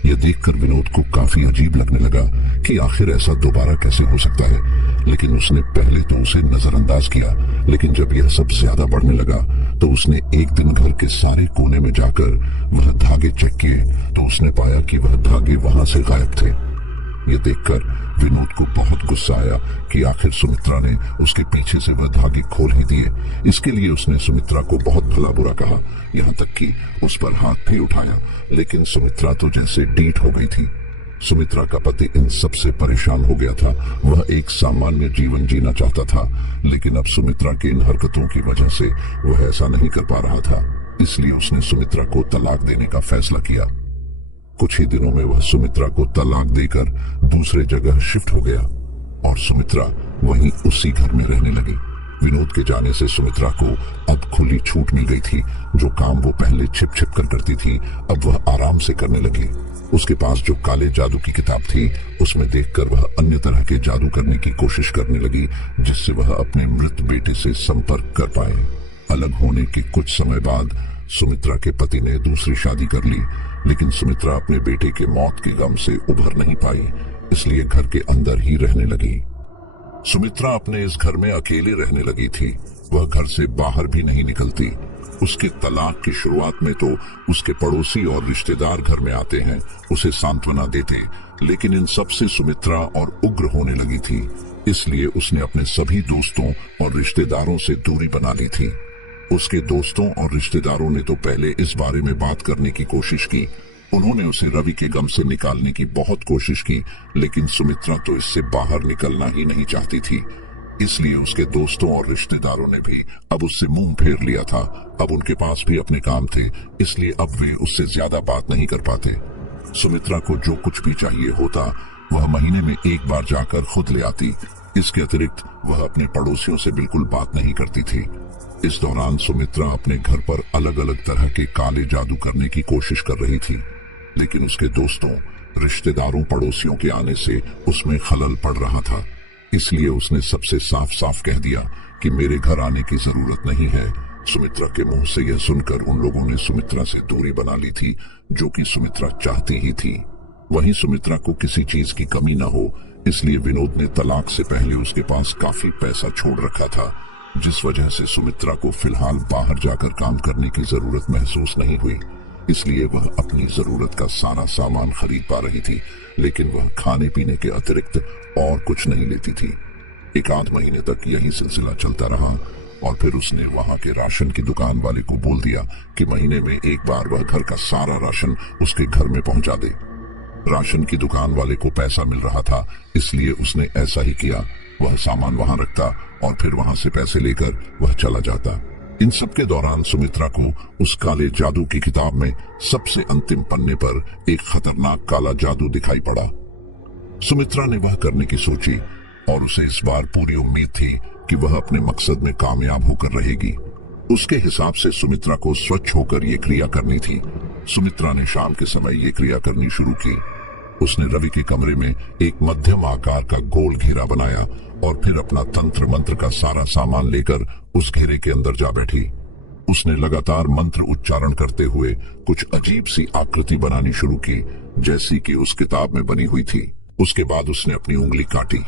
यह देखकर विनोद को काफी अजीब लगने लगा कि आखिर ऐसा दोबारा कैसे हो सकता है, लेकिन उसने पहले तो उसे नजरअंदाज किया। लेकिन जब यह सब ज्यादा बढ़ने लगा तो उसने एक दिन घर के सारे कोने में जाकर वह धागे चेक किए तो उसने पाया कि वह धागे वहां से गायब थे। यह देखकर विनोद को बहुत गुस्सा आया कि आखिर सुमित्रा ने उसके पीछे से वह धागे खोल ही दिए। इसके लिए उसने सुमित्रा को बहुत भला बुरा कहा, यहाँ तक कि उस पर हाथ भी उठाया। लेकिन सुमित्रा तो जैसे डीठ हो गई थी। सुमित्रा का पति इन सब से परेशान हो गया था। वह एक सामान्य जीवन जीना चाहता था, लेकिन अब सुमित्रा की इन हरकतों की वजह से वह ऐसा नहीं कर पा रहा था। इसलिए उसने सुमित्रा को तलाक देने का फैसला किया। कुछ ही दिनों में वह सुमित्रा को तलाक देकर दूसरे जगह शिफ्ट हो गया और सुमित्रा वहीं उसी घर में रहने लगी। विनोद के जाने से सुमित्रा को अब खुली छूट मिल गई थी। जो काम वो पहले छिप छिप कर करती थी, अब वह आराम से करने लगी। उसके पास जो काले जादू की किताब थी, उसमें देखकर वह अन्य तरह के जादू करने की कोशिश करने लगी, जिससे वह अपने मृत बेटे से संपर्क कर पाए। अलग होने के कुछ समय बाद सुमित्रा के पति ने दूसरी शादी कर ली, लेकिन सुमित्रा अपने बेटे के मौत के गम से उभर नहीं पाई, इसलिए घर के अंदर ही रहने लगी। सुमित्रा अपने इस घर में अकेले रहने लगी थी। वह घर से बाहर भी नहीं निकलती। उसके तलाक की शुरुआत में तो उसके पड़ोसी और रिश्तेदार घर में आते हैं, उसे सांत्वना देते, लेकिन इन सब से सुमित्रा और उग्र होने लगी थी। इसलिए उसने अपने सभी दोस्तों और रिश्तेदारों से दूरी बना ली थी। उसके दोस्तों और रिश्तेदारों ने तो पहले इस बारे में बात करने की कोशिश की। उन्होंने उसे रवि के गम से निकालने की बहुत कोशिश की, लेकिन सुमित्रा तो इससे बाहर निकलना ही नहीं चाहती थी। इसलिए उसके दोस्तों और रिश्तेदारों ने भी अब उससे मुंह फेर लिया था। अब उनके पास भी अपने काम थे, इसलिए अब वे उससे ज्यादा बात नहीं कर पाते। सुमित्रा को जो कुछ भी चाहिए होता वह महीने में एक बार जाकर खुद ले आती। इसके अतिरिक्त वह अपने पड़ोसियों से बिल्कुल बात नहीं करती थी। इस दौरान सुमित्रा अपने घर पर अलग अलग तरह के काले जादू करने की कोशिश कर रही थी, लेकिन उसके दोस्तों, रिश्तेदारों, पड़ोसियों के आने से उसमें खलल पड़ रहा था। इसलिए उसने सबसे साफ साफ कह दिया कि मेरे घर आने की जरूरत नहीं है। सुमित्रा के मुंह से यह सुनकर उन लोगों ने सुमित्रा से दूरी बना ली थी, जो कि सुमित्रा चाहती ही थी। वहीं सुमित्रा को किसी चीज की कमी न हो, इसलिए विनोद ने तलाक से पहले उसके पास काफी पैसा छोड़ रखा था, जिस वजह से सुमित्रा को फिलहाल बाहर जाकर काम करने की जरूरत महसूस नहीं हुई। इसलिए वह अपनी जरूरत का सारा सामान खरीद पा रही थी, लेकिन वह खाने पीने के अतिरिक्त और कुछ नहीं लेती थी। एक आध महीने तक यही सिलसिला चलता रहा और फिर उसने वहां के राशन की दुकान वाले को बोल दिया कि महीने में एक बार वह घर का सारा राशन उसके घर में पहुंचा दे। राशन की दुकान वाले को पैसा मिल रहा था, इसलिए उसने ऐसा ही किया। वह सामान वहां रखता और फिर वहां से पैसे लेकर वह चला जाता। इन सब के दौरान सुमित्रा को उस काले जादू की किताब में सबसे अंतिम पन्ने पर एक खतरनाक काला जादू दिखाई पड़ा। सुमित्रा ने वह करने की सोची और उसे इस बार पूरी उम्मीद थी कि वह अपने मकसद में कामयाब होकर रहेगी। उसके हिसाब से सुमित्रा को स्वच्छ होकर ये क्रिया करनी थी। सुमित्रा ने शाम के समय ये क्रिया करनी शुरू की। उसने रवि के कमरे में एक मध्यम आकार का गोल घेरा बनाया और फिर अपना तंत्र मंत्र का सारा सामान लेकर उस घेरे के अंदर जा बैठी। उसने लगातार मंत्र उच्चारण करते हुए कुछ अजीब सी आकृति बनानी शुरू की, जैसी कि उस किताब में बनी हुई थी। उसके बाद उसने अपनी उंगली काटी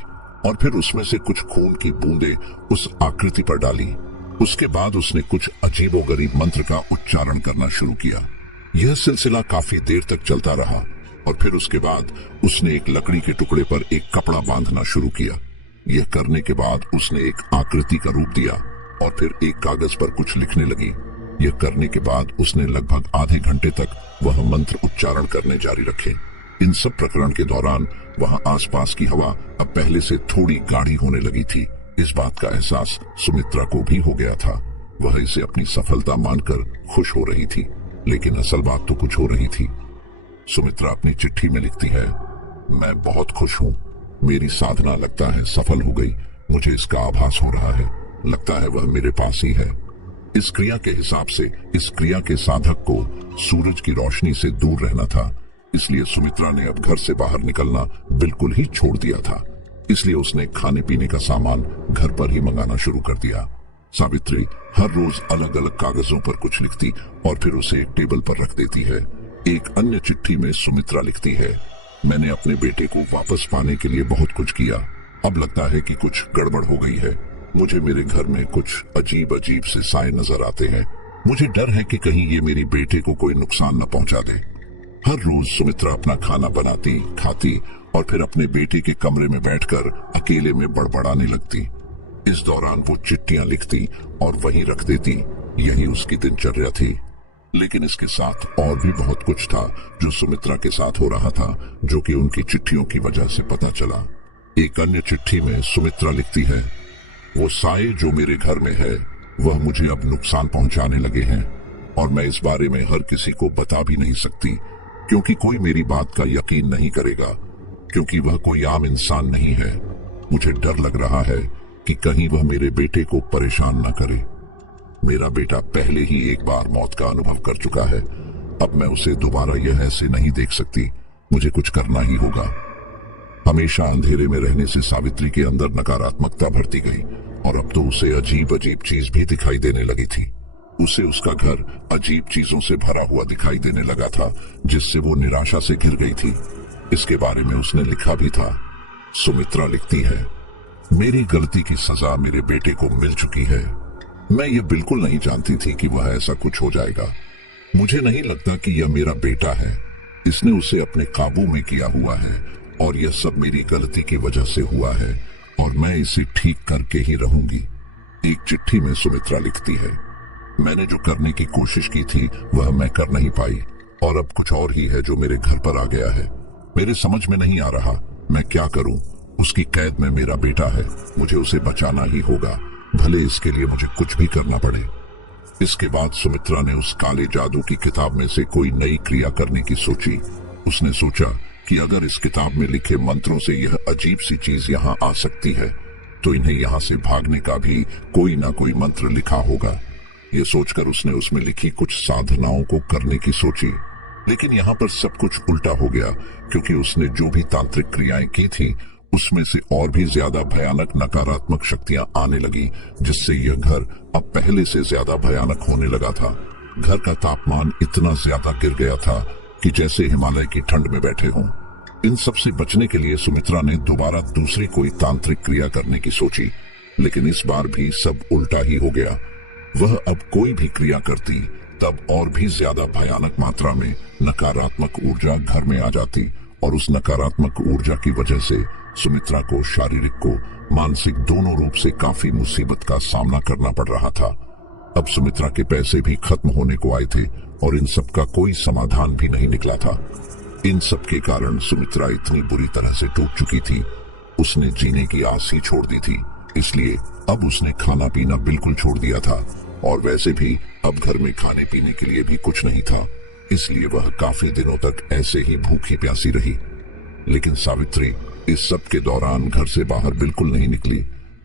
और फिर उसमें से कुछ खून की बूंदें उस आकृति पर डाली। उसके बाद उसने कुछ अजीबोगरीब मंत्र का उच्चारण करना शुरू किया। यह सिलसिला काफी देर तक चलता रहा और फिर उसके बाद उसने एक लकड़ी के टुकड़े पर एक कपड़ा बांधना शुरू किया। यह करने के बाद उसने एक आकृति का रूप दिया और फिर एक कागज पर कुछ लिखने लगी। यह करने के बाद उसने लगभग आधे घंटे तक वह मंत्र उच्चारण करने जारी रखे। इन सब प्रकरण के दौरान वहां आसपास की हवा अब पहले से थोड़ी गाढ़ी होने लगी थी। इस बात का एहसास सुमित्रा को भी हो गया था। वह इसे अपनी सफलता मानकर खुश हो रही थी, लेकिन असल बात तो कुछ हो रही थी। सुमित्रा अपनी चिट्ठी में लिखती है, मैं बहुत खुश हूँ। मेरी साधना लगता है सफल हो गई। मुझे इसका आभास हो रहा है। लगता है वह मेरे पास ही है। इस क्रिया के हिसाब से इस क्रिया के साधक को सूरज की रोशनी से दूर रहना था, इसलिए सुमित्रा ने अब घर से बाहर निकलना बिल्कुल ही छोड़ दिया था। इसलिए उसने खाने पीने का सामान घर पर ही मंगाना शुरू कर दिया। सावित्री हर रोज अलग अलग कागजों पर कुछ लिखती और फिर उसे एक टेबल पर रख देती है। एक अन्य चिट्ठी में सुमित्रा लिखती है, मैंने अपने बेटे को वापस पाने के लिए बहुत कुछ किया, अब लगता है कि कुछ गड़बड़ हो गई है। मुझे मेरे घर में कुछ अजीब अजीब से साए नजर आते हैं। मुझे डर है कि कहीं ये मेरे बेटे को कोई नुकसान न पहुंचा दे। हर रोज सुमित्रा अपना खाना बनाती, खाती और फिर अपने बेटे के कमरे में बैठकर अकेले में बड़बड़ाने लगती। इस दौरान वो चिट्ठियां लिखती और वहीं रख देती। यही उसकी दिनचर्या थी। लेकिन इसके साथ और भी बहुत कुछ था जो सुमित्रा के साथ हो रहा था, जो कि उनकी चिट्ठियों की वजह से पता चला। एक अन्य चिट्ठी में सुमित्रा लिखती है, वो साए जो मेरे घर में है वह मुझे अब नुकसान पहुंचाने लगे हैं और मैं इस बारे में हर किसी को बता भी नहीं सकती, क्योंकि कोई मेरी बात का यकीन नहीं करेगा, क्योंकि वह कोई आम इंसान नहीं है। मुझे डर लग रहा है कि कहीं वह मेरे बेटे को परेशान न करे। मेरा बेटा पहले ही एक बार मौत का अनुभव कर चुका है, अब मैं उसे दोबारा यह ऐसे नहीं देख सकती। मुझे कुछ करना ही होगा। हमेशा अंधेरे में रहने से सावित्री के अंदर नकारात्मकता बढ़ती गई और अब तो उसे अजीब अजीब चीज भी दिखाई देने लगी थी। उसे उसका घर अजीब चीजों से भरा हुआ दिखाई देने लगा था, जिससे वो निराशा से घिर गई थी। इसके बारे में उसने लिखा भी था। सुमित्रा लिखती है, मेरी गलती की सजा मेरे बेटे को मिल चुकी है। मैं ये बिल्कुल नहीं जानती थी कि वह ऐसा कुछ हो जाएगा। मुझे नहीं लगता कि यह मेरा बेटा है। इसने उसे अपने काबू में किया हुआ है और यह सब मेरी गलती की वजह से हुआ है और मैं इसे ठीक करके ही रहूंगी। एक चिट्ठी में सुमित्रा लिखती है, मैंने जो करने की कोशिश की थी वह मैं कर नहीं पाई और अब कुछ और ही है जो मेरे घर पर आ गया है। मेरे समझ में नहीं आ रहा मैं क्या करूं। उसकी कैद में मेरा बेटा है, मुझे उसे बचाना ही होगा, भले इसके लिए मुझे कुछ भी करना पड़े। इसके बाद सुमित्रा ने उस काले जादू की किताब में से कोई नई क्रिया करने की सोची। उसने सोचा कि अगर इस किताब में लिखे मंत्रों से यह अजीब सी चीज यहाँ आ सकती है तो इन्हें यहाँ से भागने का भी कोई ना कोई मंत्र लिखा होगा। ये सोचकर उसने उसमें लिखी कुछ साधनाओं को करने की सोची, लेकिन यहाँ पर सब कुछ उल्टा हो गया, क्योंकि उसने जो भी तांत्रिक क्रियाएं की थी उसमें से और भी ज्यादा भयानक नकारात्मक शक्तियां आने लगी, जिससे यह घर अब पहले से ज्यादा भयानक होने लगा था। घर का तापमान इतना ज्यादा गिर गया था कि जैसे हिमालय की ठंड में बैठे हों। इन सब से बचने के लिए सुमित्रा ने दोबारा दूसरी कोई तांत्रिक क्रिया करने की सोची, लेकिन इस बार भी सब उल्टा ही हो गया। वह अब कोई भी क्रिया करती तब और भी ज्यादा भयानक मात्रा में नकारात्मक ऊर्जा घर में आ जाती और उस नकारात्मक ऊर्जा की वजह से सुमित्रा को शारीरिक को मानसिक दोनों रूप से काफी मुसीबत का सामना करना पड़ रहा था। अब सुमित्रा के पैसे भी खत्म होने को आए थे और इन सब का कोई समाधान भी नहीं निकला था। इन सब के कारण सुमित्रा इतनी बुरी तरह से टूट चुकी थी, उसने जीने की आस ही छोड़ दी थी। इसलिए अब उसने खाना पीना बिल्कुल छोड़ दिया था और वैसे भी अब घर में खाने पीने के लिए भी कुछ नहीं था, इसलिए वह काफी दिनों तक ऐसे ही भूखी प्यासी रही। लेकिन सावित्री इस सब के दौरान घर से बाहर बिल्कुल नहीं निकली।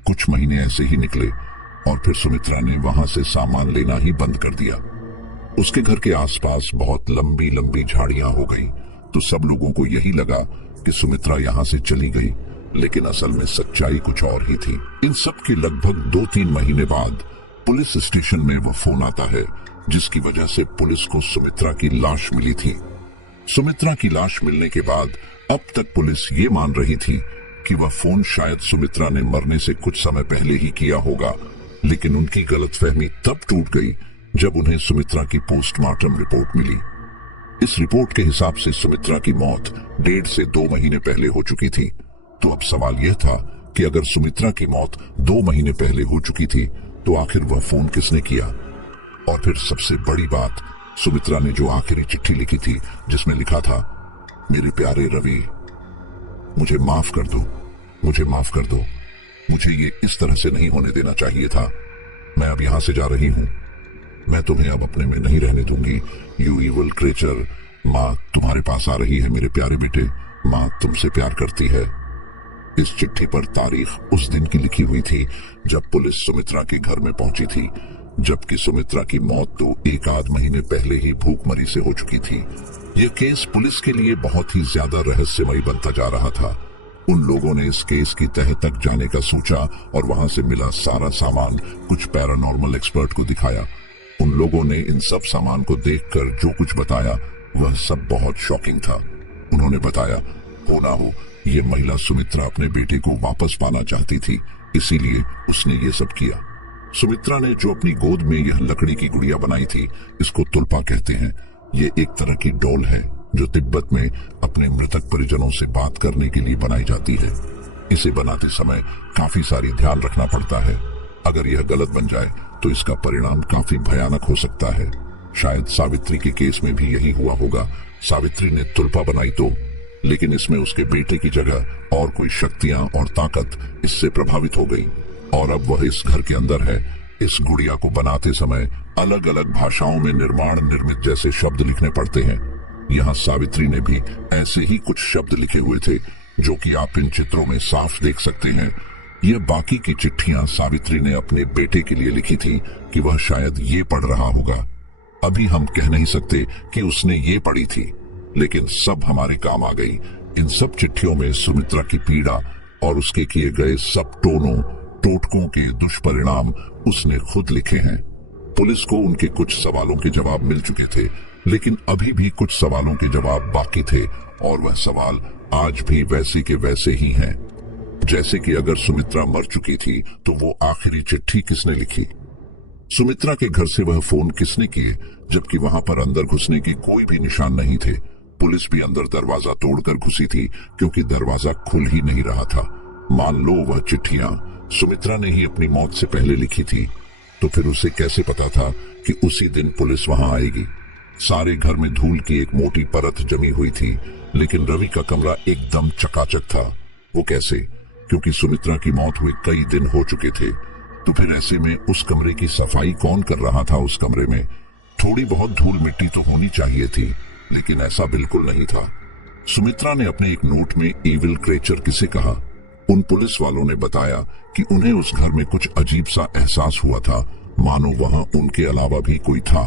कुछ महीने ऐसे ही निकले और फिर सुमित्रा ने वहां से सामान लेना ही बंद कर दिया। उसके घर के आसपास बहुत लंबी लंबी झाड़ियां हो गई, तो सब लोगों को यही लगा कि सुमित्रा यहाँ से चली गई, लेकिन असल में सच्चाई कुछ और ही थी। इन सब के लगभग 2-3 महीने बाद पुलिस स्टेशन में वह फोन आता है, जिसकी वजह से पुलिस को सुमित्रा की लाश मिली थी। सुमित्रा की लाश मिलने के बाद अब तक पुलिस ये मान रही थी कि वह फोन शायद सुमित्रा ने मरने से कुछ समय पहले ही किया होगा, लेकिन उनकी गलतफहमी तब टूट गई जब उन्हें सुमित्रा की पोस्टमार्टम रिपोर्ट मिली। इस रिपोर्ट के हिसाब से सुमित्रा की मौत 1.5 से 2 महीने पहले हो चुकी थी। तो अब सवाल यह था कि अगर सुमित्रा की मौत 2 महीने पहले हो चुकी थी तो आखिर वह फोन किसने किया। और फिर सबसे बड़ी बात, सुमित्रा ने जो आखिरी चिट्ठी लिखी थी जिसमें लिखा था, मेरे प्यारे रवि, मुझे माफ कर दो, मुझे माफ कर दो, मुझे ये इस तरह से नहीं होने देना चाहिए था। मैं अब यहां से जा रही हूं, मैं तुम्हें अब अपने में नहीं रहने दूंगी। यू इविल क्रिएचर, माँ तुम्हारे पास आ रही है मेरे प्यारे बेटे, माँ तुमसे प्यार करती है। इस चिट्ठी पर तारीख उस दिन की लिखी हुई थी जब पुलिस सुमित्रा के घर में पहुंची थी, जबकि सुमित्रा की मौत तो एक आध महीने पहले ही भूखमरी से हो चुकी थी। यह केस पुलिस के लिए बहुत ही ज्यादा रहस्यमयी बनता जा रहा था। उन लोगों ने इस केस की तह तक जाने का सोचा और वहां से मिला सारा सामान कुछ पैरानॉर्मल एक्सपर्ट को दिखाया। उन लोगों ने इन सब सामान को देखकर जो कुछ बताया वह सब बहुत शॉकिंग था। उन्होंने बताया, हो ना हो ये महिला सुमित्रा अपने बेटे को वापस पाना चाहती थी, इसीलिए उसने ये सब किया। सुमित्रा ने जो अपनी गोद में यह लकड़ी की गुड़िया बनाई थी, इसको तुल्पा कहते हैं। ये एक तरह की डॉल है जो तिब्बत में अपने मृतक परिजनों से बात करने के लिए बनाई जाती है। इसे बनाते समय काफी सारी ध्यान रखना पड़ता है। अगर यह गलत बन जाए तो इसका परिणाम काफी भयानक हो सकता है। शायद सावित्री के केस में भी यही हुआ होगा। सावित्री ने तुल्पा बनाई तो, लेकिन इसमें उसके बेटे की जगह और कोई शक्तियां और ताकत इससे प्रभावित हो गई और अब वह इस घर के अंदर है। इस गुड़िया को बनाते समय अलग अलग भाषाओं में निर्मित जैसे शब्द लिखने पड़ते हैं। यहाँ सावित्री ने भी ऐसे ही कुछ शब्द लिखे हुए थे जो कि आप इन चित्रों में साफ देख सकते हैं। यह बाकी की चिट्ठियां सावित्री ने अपने बेटे के लिए लिखी थी कि वह शायद ये पढ़ रहा होगा। अभी हम कह नहीं सकते कि उसने ये पढ़ी थी, लेकिन सब हमारे काम आ गई। इन सब चिट्ठियों में सुमित्रा की पीड़ा और उसके किए गए सब टोटकों के दुष्परिणाम उसने खुद लिखे हैं। पुलिस को उनके कुछ सवालों के जवाब मिल चुके थे, लेकिन अभी भी कुछ सवालों के जवाब बाकी थे और वह सवाल आज भी वैसे के वैसे ही हैं। जैसे कि अगर सुमित्रा मर चुकी थी तो वो आखिरी चिट्ठी किसने लिखी? सुमित्रा के घर से वह फोन किसने किए जबकि वहां पर अंदर घुसने की कोई भी निशान नहीं थे? पुलिस भी अंदर दरवाजा तोड़कर घुसी थी क्योंकि दरवाजा खुल ही नहीं रहा था। मान लो वह चिट्ठियां सुमित्रा ने ही अपनी मौत से पहले लिखी थी, तो फिर उसे कैसे पता था कि उसी दिन पुलिस वहां आएगी? सारे घर में धूल की एक मोटी परत जमी हुई थी, लेकिन रवि का कमरा एकदम चकाचक था। वो कैसे? क्योंकि सुमित्रा की मौत हुए कई दिन हो चुके थे। तो फिर ऐसे में उस कमरे की सफाई कौन कर रहा था? उस कमरे में थोड़ी बहुत धूल मिट्टी तो होनी चाहिए थी, लेकिन ऐसा बिल्कुल नहीं था। सुमित्रा ने अपने एक नोट में एविल क्रेचर किसे कहा? उन पुलिस वालों ने बताया कि उन्हें उस घर में कुछ अजीब सा एहसास हुआ था, मानो वहां उनके अलावा भी कोई था,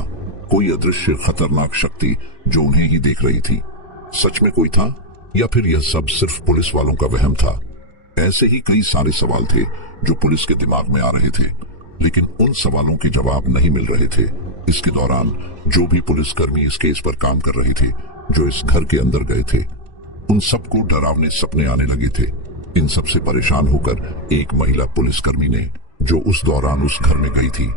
कोई अदृश्य खतरनाक शक्ति जो उन्हें ही देख रही थी। सच में कोई था या फिर यह सब सिर्फ पुलिस वालों का वहम था? ऐसे ही कई सारे सवाल थे जो पुलिस के दिमाग में आ रहे थे, लेकिन उन सवालों के जवाब नहीं मिल रहे थे। इसके दौरान जो भी पुलिसकर्मी इस केस पर काम कर रहे थे, जो इस घर के अंदर गए थे, उन सबको डरावने सपने आने लगे थे। इन सब से परेशान होकर एक महिला पुलिसकर्मी ने, जो उस दौरान उस घर में गई थी,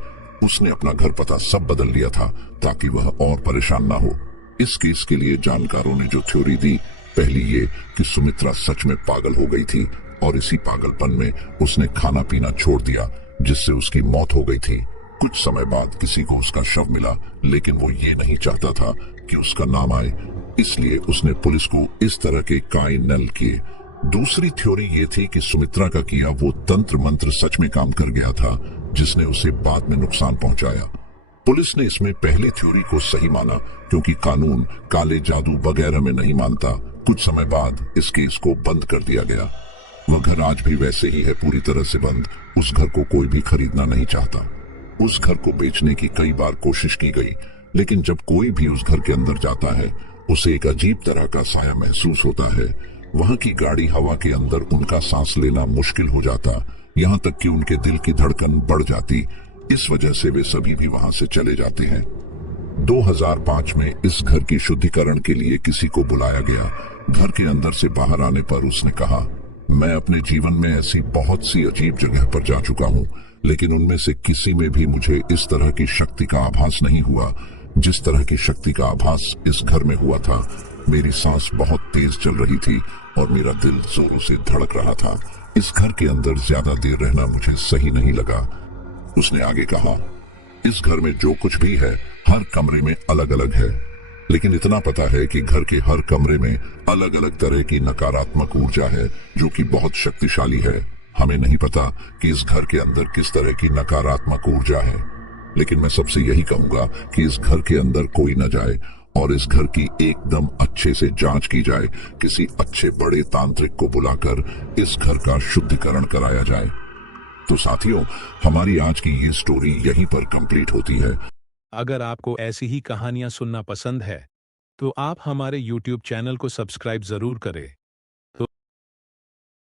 उसने अपना घर पता सब बदल लिया था ताकि वह और परेशान ना हो। इस केस के लिए जानकारों ने जो थ्योरी दी, पहली ये कि सुमित्रा सच में पागल हो गई थी और इसी पागलपन में उसने खाना पीना छोड़ दिया, जिससे उसकी मौत हो गई थी। कुछ समय बाद किसी को उसका शव मिला, लेकिन वो ये नहीं चाहता था कि उसका नाम आए, इसलिए उसने पुलिस को इस तरह के काई नल किए। दूसरी थ्योरी ये थी कि सुमित्रा का किया वो तंत्र मंत्र सच में काम कर गया था, जिसने उसे बाद में नुकसान पहुंचाया। पुलिस ने इसमें पहली थ्योरी को सही माना क्योंकि कानून काले जादू वगैरह में नहीं मानता। कुछ समय बाद इस केस को बंद कर दिया गया। वह घर आज भी वैसे ही है, पूरी तरह से बंद। उस घर को कोई भी खरीदना नहीं चाहता। उस घर को बेचने की कई बार कोशिश की गई, लेकिन जब कोई भी उस घर के अंदर जाता है, उसे एक अजीब तरह का साया महसूस होता है। वहां की गाड़ी हवा के अंदर उनका सांस लेना मुश्किल हो जाता, यहाँ तक कि उनके दिल की धड़कन बढ़ जाती। इस वजह से वे सभी भी वहां से चले जाते हैं। 2005 में इस घर की शुद्धिकरण के लिए किसी को बुलाया गया। घर के अंदर से बाहर आने पर उसने कहा, मैं अपने जीवन में ऐसी बहुत सी अजीब जगह पर जा चुका हूँ, लेकिन उनमें से किसी में भी मुझे इस तरह की शक्ति का आभास नहीं हुआ जिस तरह की शक्ति का आभास इस घर में हुआ था। मेरी सांस बहुत तेज चल रही थी और मेरा दिल जोरों से धड़क रहा था। इस घर के अंदर ज्यादा देर रहना मुझे सही नहीं लगा। उसने आगे कहा, इस घर में जो कुछ भी है हर कमरे में अलग अलग है, लेकिन इतना पता है कि घर के हर कमरे में अलग अलग तरह की नकारात्मक ऊर्जा है जो कि बहुत शक्तिशाली है। हमें नहीं पता कि इस घर के अंदर किस तरह की नकारात्मक ऊर्जा है, लेकिन मैं सबसे यही कहूंगा कि इस घर के अंदर कोई न जाए और इस घर की एकदम अच्छे से जांच की जाए। किसी अच्छे बड़े तांत्रिक को बुलाकर इस घर का शुद्धिकरण कराया जाए। तो साथियों, हमारी आज की ये स्टोरी यहीं पर कंप्लीट होती है। अगर आपको ऐसी ही कहानियां सुनना पसंद है तो आप हमारे YouTube चैनल को सब्सक्राइब जरूर करें।